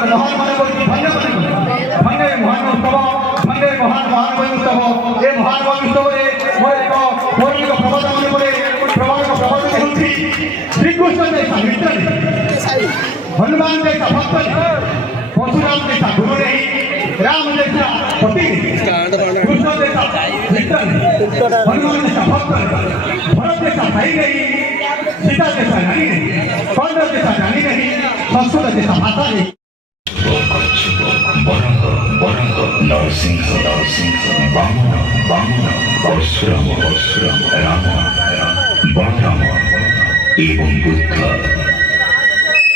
महान माने बोली धन्य धन्य महान उत्सव धन्य महान उत्सव ए महान उत्सव रे मोर एक पौराणिक प्रवचन परे प्रवचन होती श्री कृष्ण जैसा मित्र हनुमान जैसा भक्त परशुराम जैसा गुरु नहीं राम जैसा पति कृष्ण जैसा मित्र हनुमान जैसा भक्त भरत जैसा भाई नहीं सीता जैसा रानी नहीं पांडव जैसा रानी नहीं संस्कृत जैसा भाषा नहीं नरसिंह वामन परशुराम राम बलराम एवं बुद्ध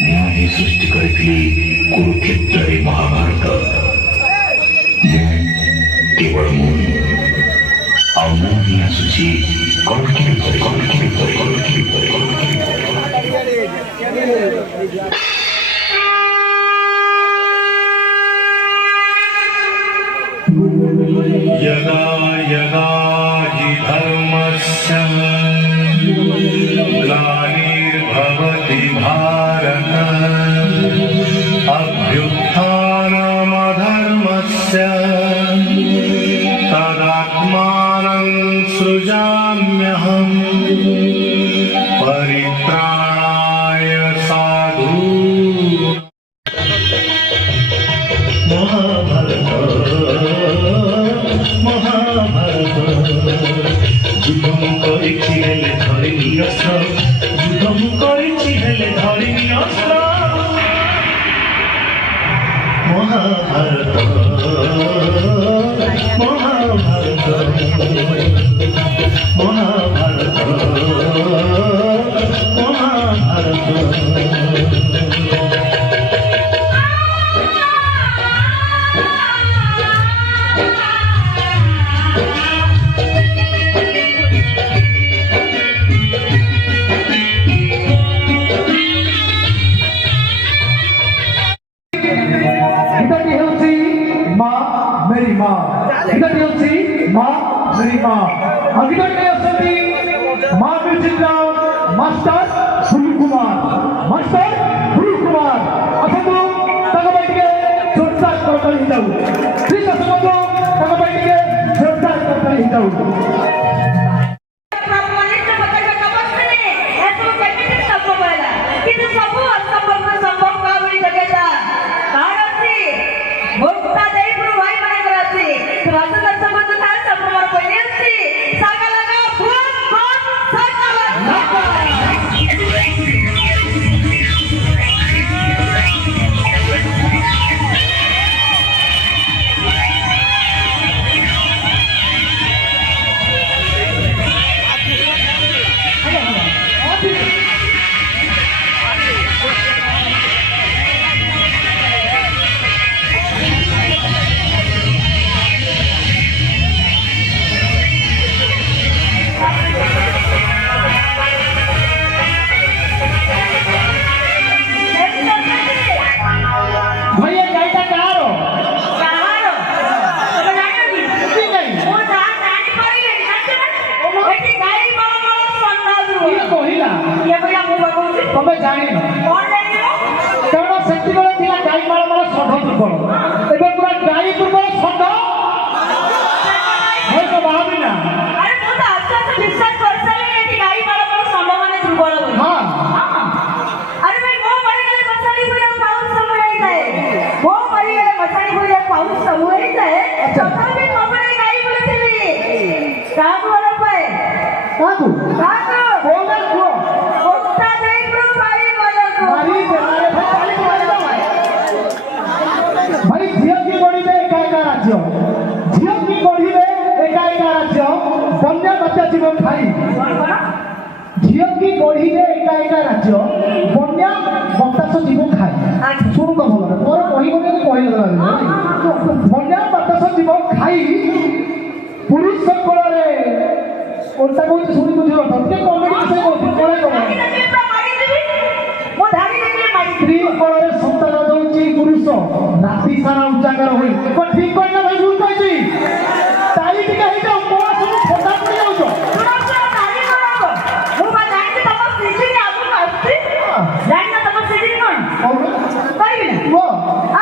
मुझे सृष्टि करी कुरुक्षेत्र महाभारत केवल मुझे आसूची यदा यदा हि धर्मस्य ग्लानिर्भवति भारत अभ्युत्थानमधर्मस्य तदात्मानं सृजाम्यहम् परित्राणाय साधूनां যুদ্ধম করেছি হেলে ধরিনি অস্ত্র যুদ্ধম করেছি হেলে ধরিনি অস্ত্র মহাভারত মহাভারত মহাভারত মহাভারত मास्टर सुनील कुमार असंतु तक बैठे जोरदार करता ही जाऊ ठीक है समझो तक बैठे जोरदार करता ही जाऊ तुम्हें जानी कारण से गाई माल माल षढ़ दुर्बल एवं पूरा गाई दुर्बल षढ़ भावी ना भाई झील की गढ़े एका एका राज्य झील की गढ़े एका एका राज्य बन्या बात्या जीवन खाई झील की गढ़े एका एका राज्य बन्या बतास जीवन खाई शुणु तो भल मोर कही बन्या बतास जीवन खाई पुरुष सकल उल्टा कौन शुणी बुझे कमेडी स्त्री कल सन्तान दौची पुरुष राति सारा उजागर हुई ठीक कहना भाई भूल कही ताली टिका ही जाओ मोर सब फटा पड़ी जाउछ मु बा जानि तम सिजी ने आगु आस्ती जानि ना तम सिजी कोन कहिबे वो आ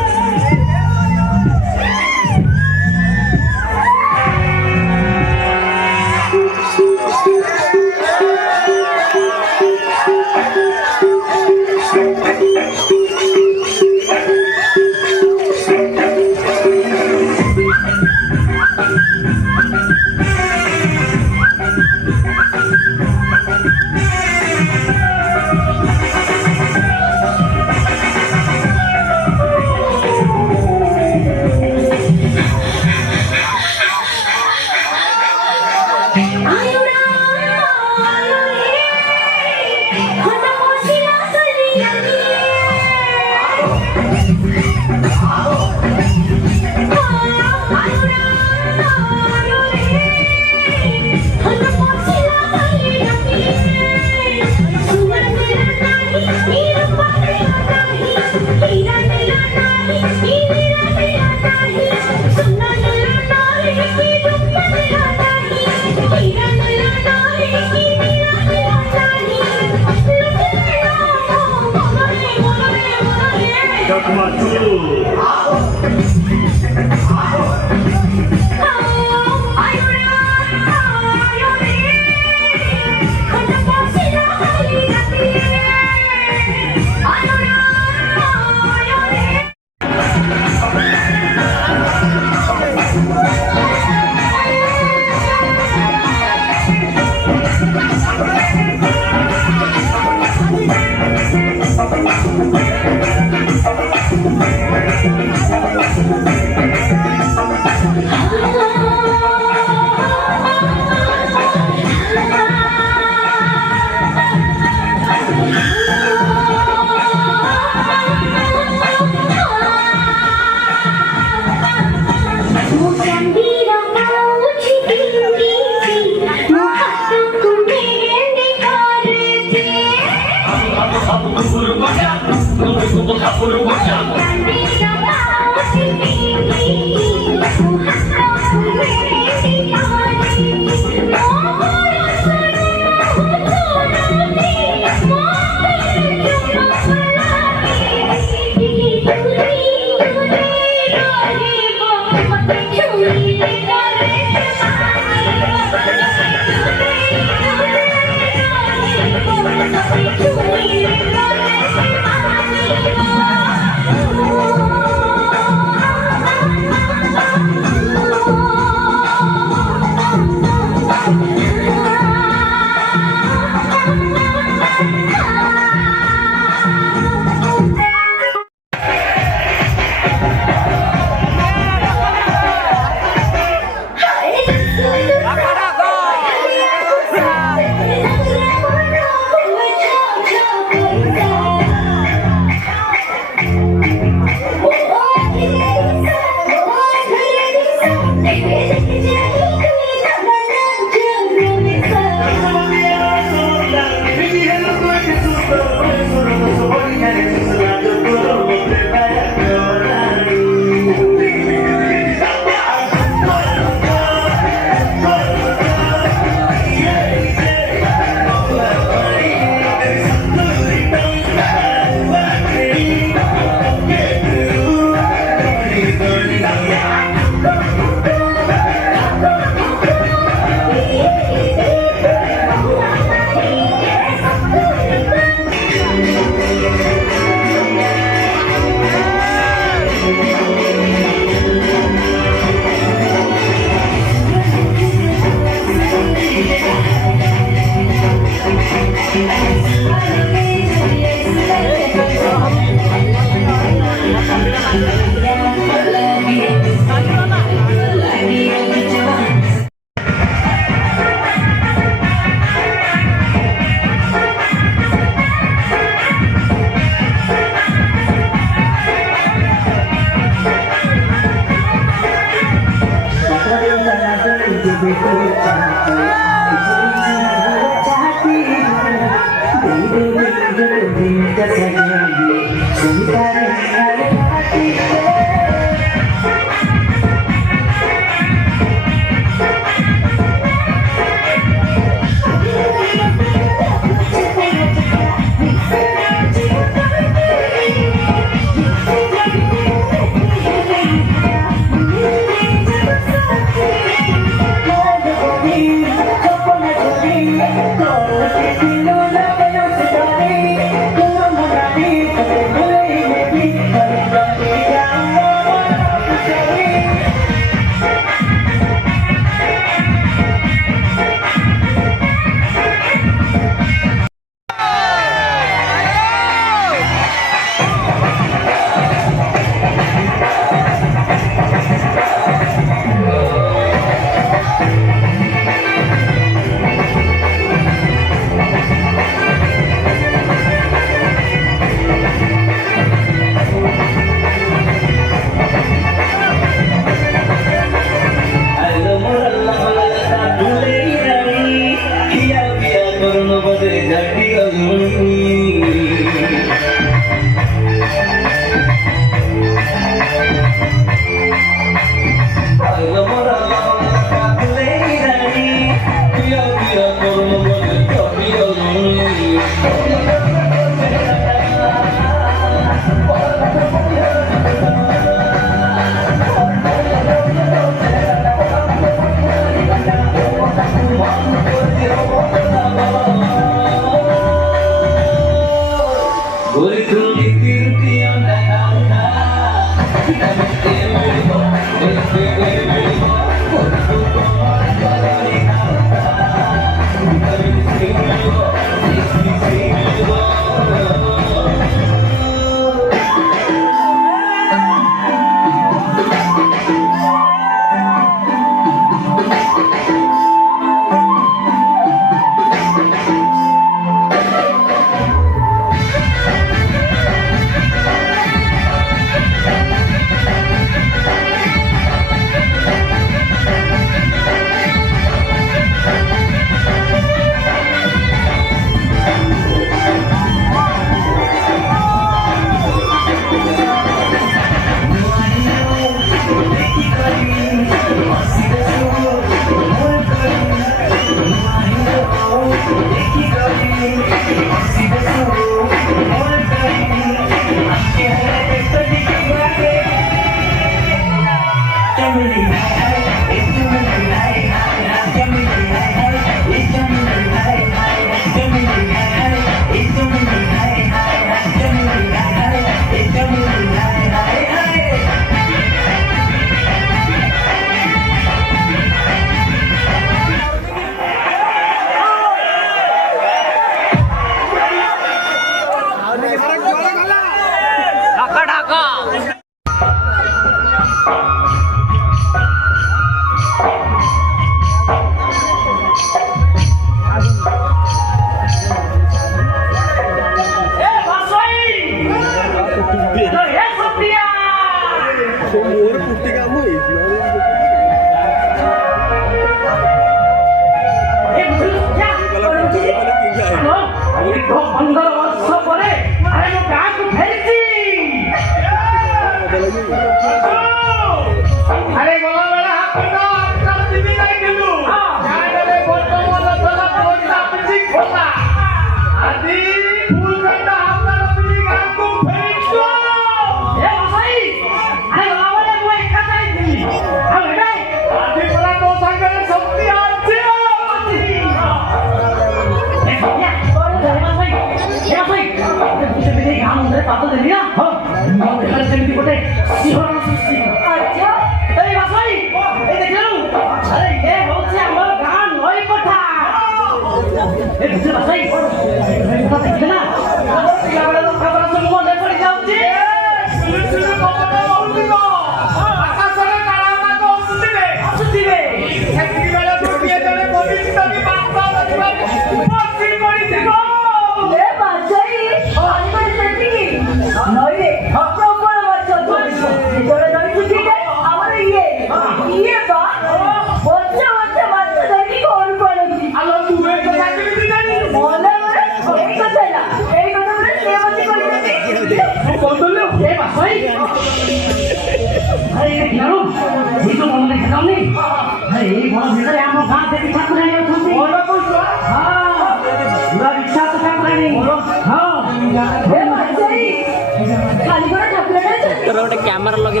गोटे कैमरा लगे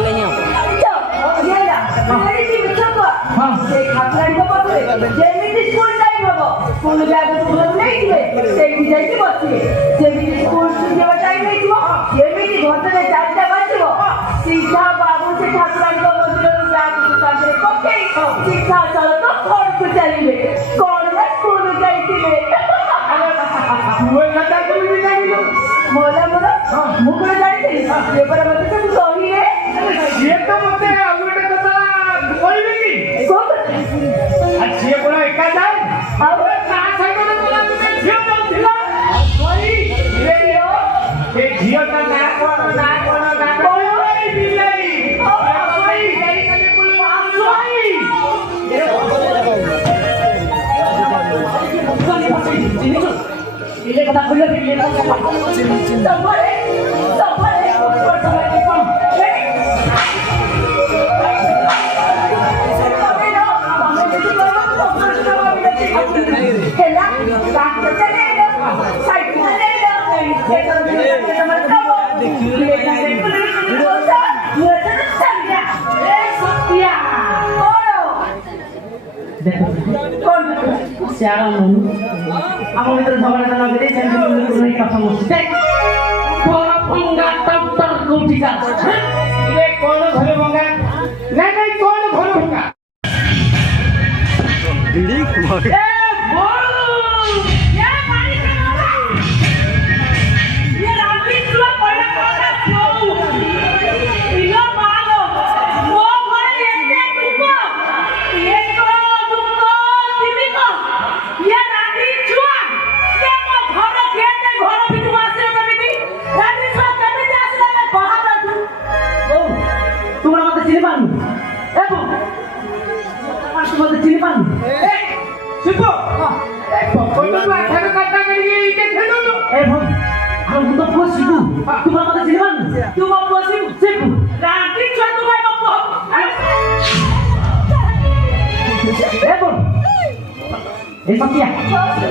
कौन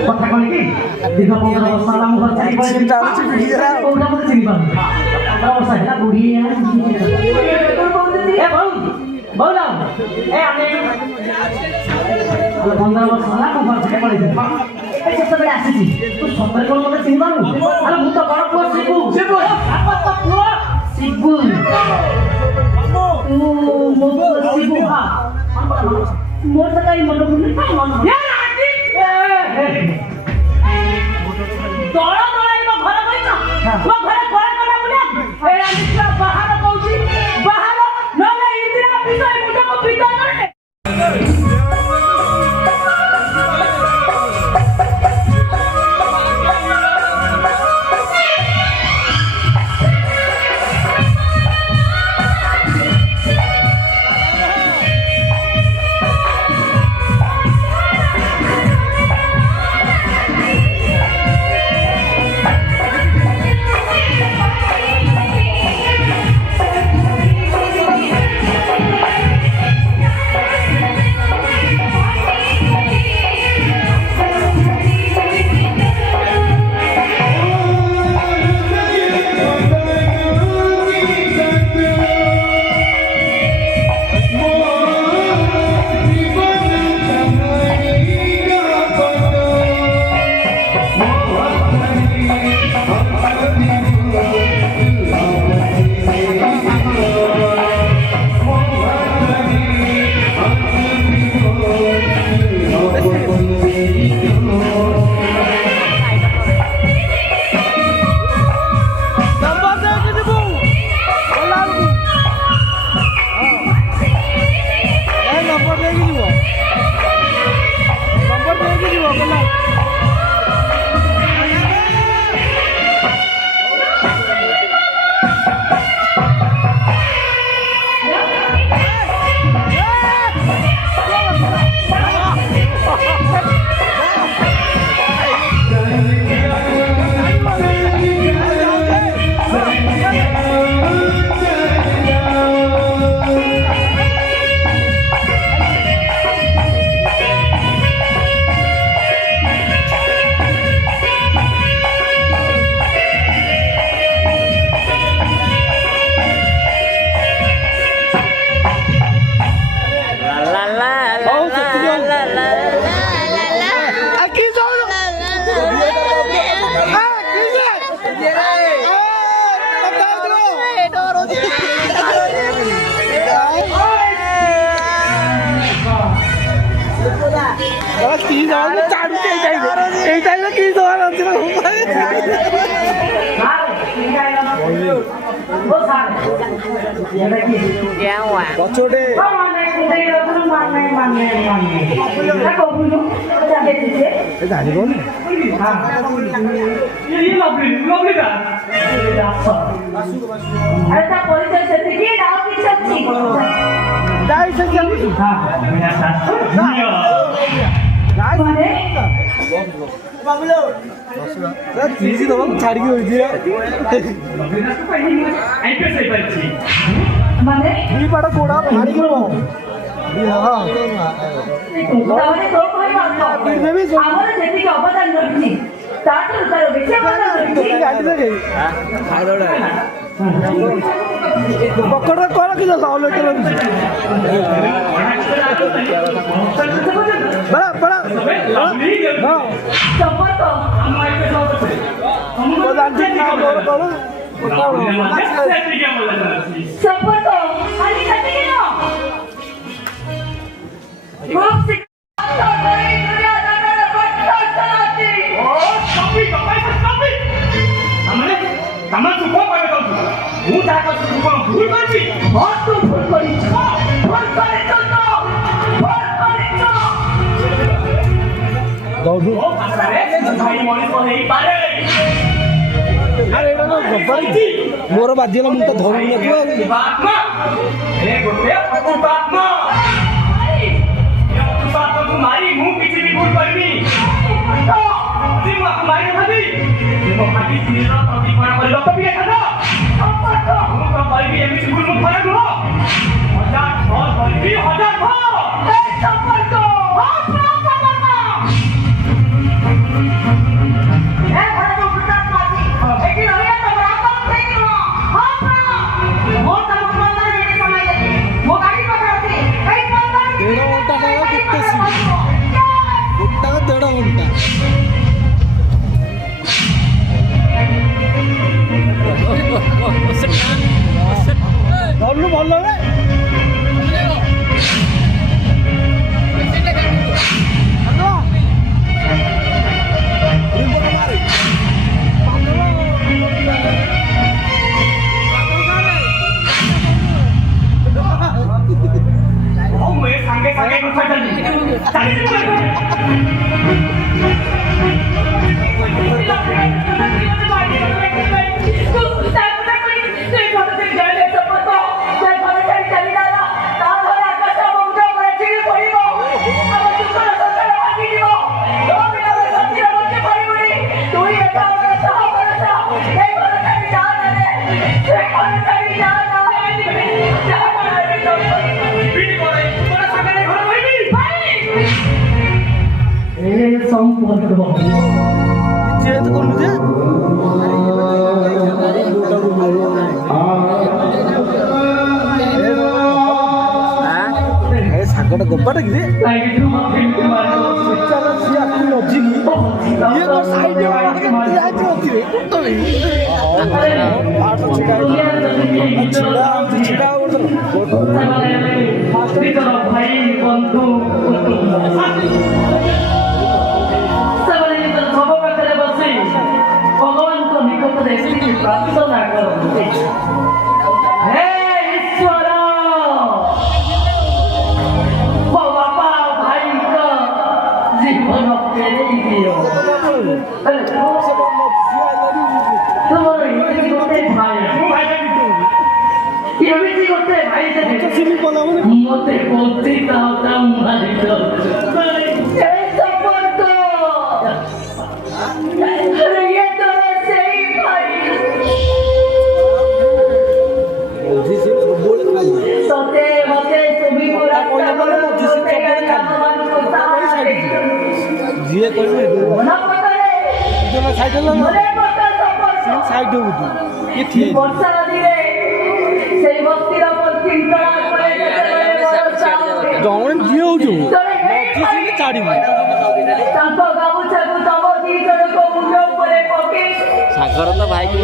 কথা কলে কি দীর্ঘ 15 বছর আলাম ঘর ছাড়ি করে চিন্তা হচ্ছে ভিডিওরা কোনটা মতে চিনি পাবো 15 বছর ହେଲା বুড়ি এ বল এ আমি 15 বছর ହେଲା ମୁଁ ଘର ଛାড়ି ପଳେଇଥିଲି ଏ ସେତେବେଳେ ଆସିଛି ତୁ ସତରେ କୋନ ମତେ ଚିନି ପାରୁନୁ ଆରେ ମୁଁ ତ ବଡ଼ ପୁଅ ଶିବୁ ଆମ ତ ପୁଅ ଶିବୁ ତୁ ମୋ ପୁଅ ଶିବୁ ହଁ ମୋର ତ କାଇଁ ମନ ପଡୁନି ତଳ ତଳାଇ ମୋ ଘର କହିଛ ମୋ ଘରେ କଳା କଳା ବୁଲା ଏ ଆଣିଥିଲା ବାହାର କହୁଛି ବାହାର ନହେଲେ ଇନ୍ଦିରା ବିଷୟ ମୁଣ୍ଡକୁ ପିତା କରେ पकड़ा कौन कि जाओ लेके बड़ा बड़ा हां चप्पल तो हमको जानते ना और कौन चप्पल तो खाली करते के ना खूब से ହୋଇପାରେ। ମୋର ବାଜିଗଲା ମୁଁ ତ ଧରୁନି ଆତ୍ମା ଏ ଗୋଟେ ଅକୁପାତ୍ମା ମାରି ମୁଁ କିଛି ବି ଭୁଲ କରିବି। ମୁଁ ମାରି ନଥାନ୍ତି ମୋ ଭାବି ସ୍ତ୍ରୀର ପ୍ରତିକରଣ କରି ରକ୍ତ ପିଏ ଖାଦ ମୁଁ ତ କରିବି ଏମିତି ଭୁଲ ମୁଁ ଥରେ ନୁହଁ 1000 କରିବି 1000 ଧରିଲୁ ଭଲ ସାଙ୍ଗେ ସାଙ୍ଗେ ଶାଗଟା ଗୋପାଟା କି ଭଗବାନଙ୍କ ନିକଟରେ ପ୍ରାର୍ଥନା କରନ୍ତି। ହେ ଈଶ୍ୱର ମୋ ବାପା ଭାଇଙ୍କ ଜୀବନ ଫେରେଇ ଦିଅ। ତୁମର ଏମିତି ଗୋଟେ ଭାଇ ଏମିତି ଗୋଟେ ଭାଇ ମତେ ବଞ୍ଚିତ ମାରି ଯିଏ କହିବେ ଜଣେ ଯିଏ ହଉଛୁ ଛାଡ଼ିବୁ ସାଗର ତ ଭାଇକି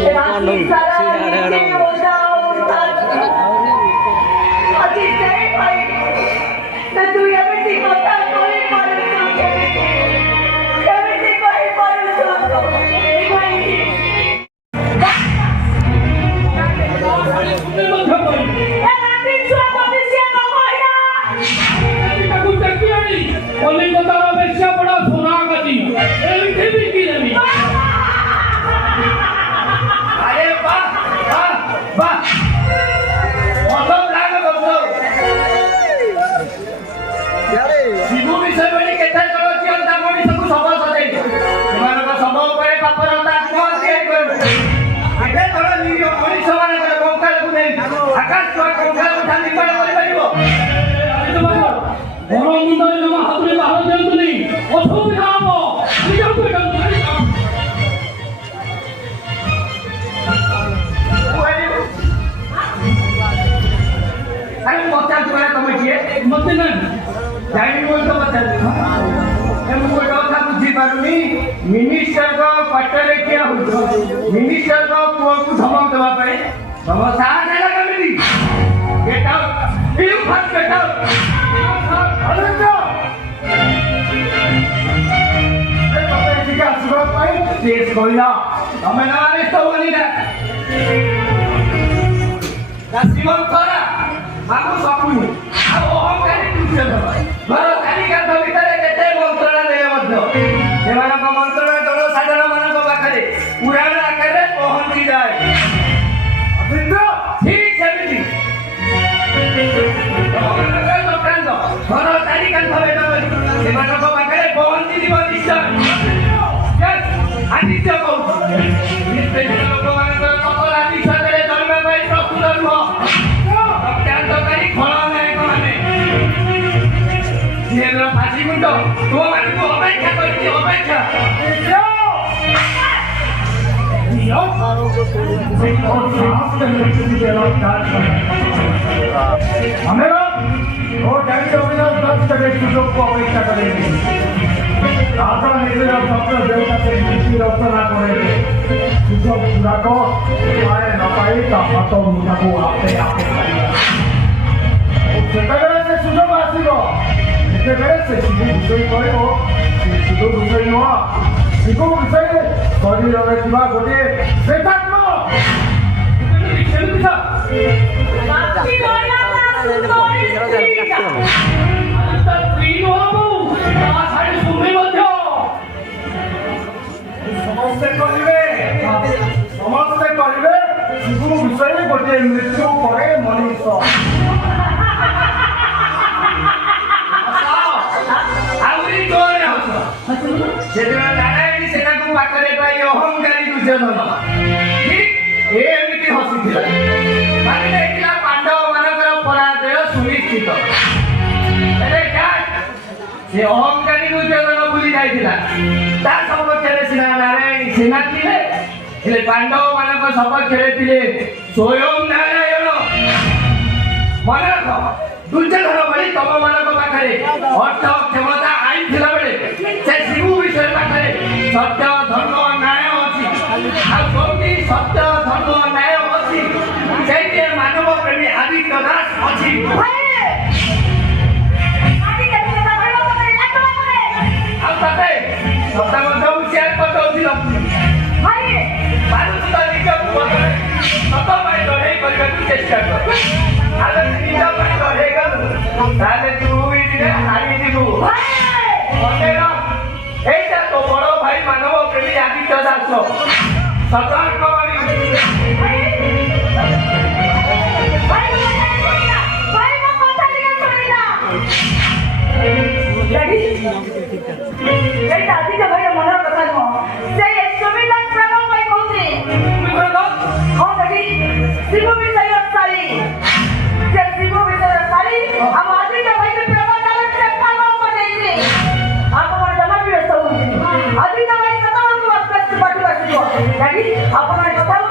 मिनिस्टर को पट्टे किया मिनिस्टर को पुओ को धमक देवा पाए बाबा साथ है लगा मेरी get out you first get out अरे तो ए पप्पा जी का सुबह पाए केस कोइला हमें ना अरेस्ट होनी ना दासीवन करा माको सपुनी अब अहंकारी तुझे घर काली का भीतर केते मंत्रणा दे मध्य सेମାନଙ୍କ ମନ୍ତ୍ରଣ ଜନସାଧାରଣ ମାନଙ୍କ ଚାରି କାନ୍ଥ ଭେଦ କରି ସେମାନଙ୍କ ପାଖରେ ପହଞ୍ଚିଯିବ ନିଶ୍ଚୟ। ନିଶ୍ଚୟ କହୁଛୁ ଲୋକମାନଙ୍କର ସଫଳ ବିଶ୍ୱାସରେ ଚଳିବା ପାଇଁ ପ୍ରସ୍ତୁତ ନୁହଁ। ଅତ୍ୟାନ୍ତକାରୀ ଖଳନାୟକ ମାନେ ଜେଲର ଫାଶୀ ଗୁଣ୍ଡ ତୁମମାନଙ୍କୁ ଅପେକ୍ଷା କରିଛି ଅପେକ୍ଷା। वो जाके अविनाश राज के सुजोग को अपेक्षा करेंगे। राजा निर्णय स्वप्न देवता से किसी रचना करेंगे। सुजोग पूरा को पाए न पाए तो हाथों मुझा को आपे आपे करेगा। सेकंडरे से सुजोग आसीगो। सेकंडरे से शिव विषय करेगो। शिव विषय नुआ। शिव विषय शरीर में दिवा गोटे प्रेतात्मा। ସମସ୍ତେ କହିବେ ଶିବୁ ବିଷୟରେ ଗୋଟିଏ ମୃତ୍ୟୁ ପରେ ମଣିଷ। ଆହୁରି ଜୋରରେ ହସ। ସେଦିନ ନାରାୟଣୀ ସେନାକୁ ପାଖରେ ପାଇ ଅହଙ୍କାରୀ ଦୁର୍ଯ୍ୟୋଧନ ଏମିତି ହସିଥିଲା। ମାନେ ଦେଖିଲା ପାଣ୍ଡବ ମାନଙ୍କର ପରାଜୟ ସୁନିଶ୍ଚିତ। ସେ ଅହଙ୍କାରୀ ଦୁର୍ଯ୍ୟୋଧନ ଭୁଲି ଯାଇଥିଲା। ତା ସପକ୍ଷରେ ସିନା ନାରାୟଣୀ ସେନା ଥିଲେ, ହେଲେ ପାଣ୍ଡବ ମାନଙ୍କ ସପକ୍ଷରେ ଥିଲେ ସ୍ୱୟଂ ନାରାୟଣ। ମନେ ରଖ, ଦୁର୍ଯ୍ୟୋଧନ ଭଳି ତମ ମାନଙ୍କ ପାଖରେ ଅର୍ଥ କ୍ଷମତା ଆଇନ ଥିଲା ବେଳେ ସେ ଶିବୁ ବିଷୟ ପାଖରେ ସତ୍ୟ ଧର୍ମ ନ୍ୟାୟ ଅଛି। ଆଉ ଯୋଉଠି ସତ୍ୟ ଧର୍ମ ନ୍ୟାୟ ଅଛି ସେଇଠି ମାନବ ପ୍ରେମୀ ଆଦିତ୍ୟ ଦାସ ଅଛି। ଆଉ ତାତେ ସତ୍ତା ମଧ୍ୟ ସେୟାର କରିଦେଉଥିଲ। ମାନୁଛୁ ତ ନିଜ ପୁଅରେ ସତ ପାଇଁ ଲଢ଼େଇ କରିବାକୁ ଚେଷ୍ଟା କର। ଆଉ ଯଦି ନିଜ ପାଇଁ ଲଢ଼େଇ କଲୁ ତାହେଲେ ତୁ ବି ଦିନେ ହାରିଯିବୁ। ମନେ ରଖ, ଏଇଟା ତୋ ବଡ଼ ଭାଇ ମାନବ ପ୍ରେମୀ ଆଦିତ୍ୟ ଦାସ। ସତର୍କ କରି ଆଦିତ୍ୟ ଭାଇର ମନର କଥା ନୁହଁ। ସେ ସୁମିଲା ପ୍ରେମ ପାଇଁ କହୁଛି। ହଁ ଦେଖି ଶିବ ବିଷୟ ଶାଳୀ। ସେ ଶିବ ବିଷୟ ଶାଳୀ ଆମ ଆଦିତ୍ୟ ଭାଇକୁ ପ୍ରେମ ଚାଲରେ ପାଗଳ କରିଦେଇଛି। ଆପଣ ଜମା ବି ବ୍ୟସ୍ତ ହୁଅନ୍ତୁନି। ଆଦିତ୍ୟ ଭାଇ ସେତେବେଳକୁ ପାଠକୁ ଆସିବ। ଦେଖି ଆପଣଙ୍କ କଥା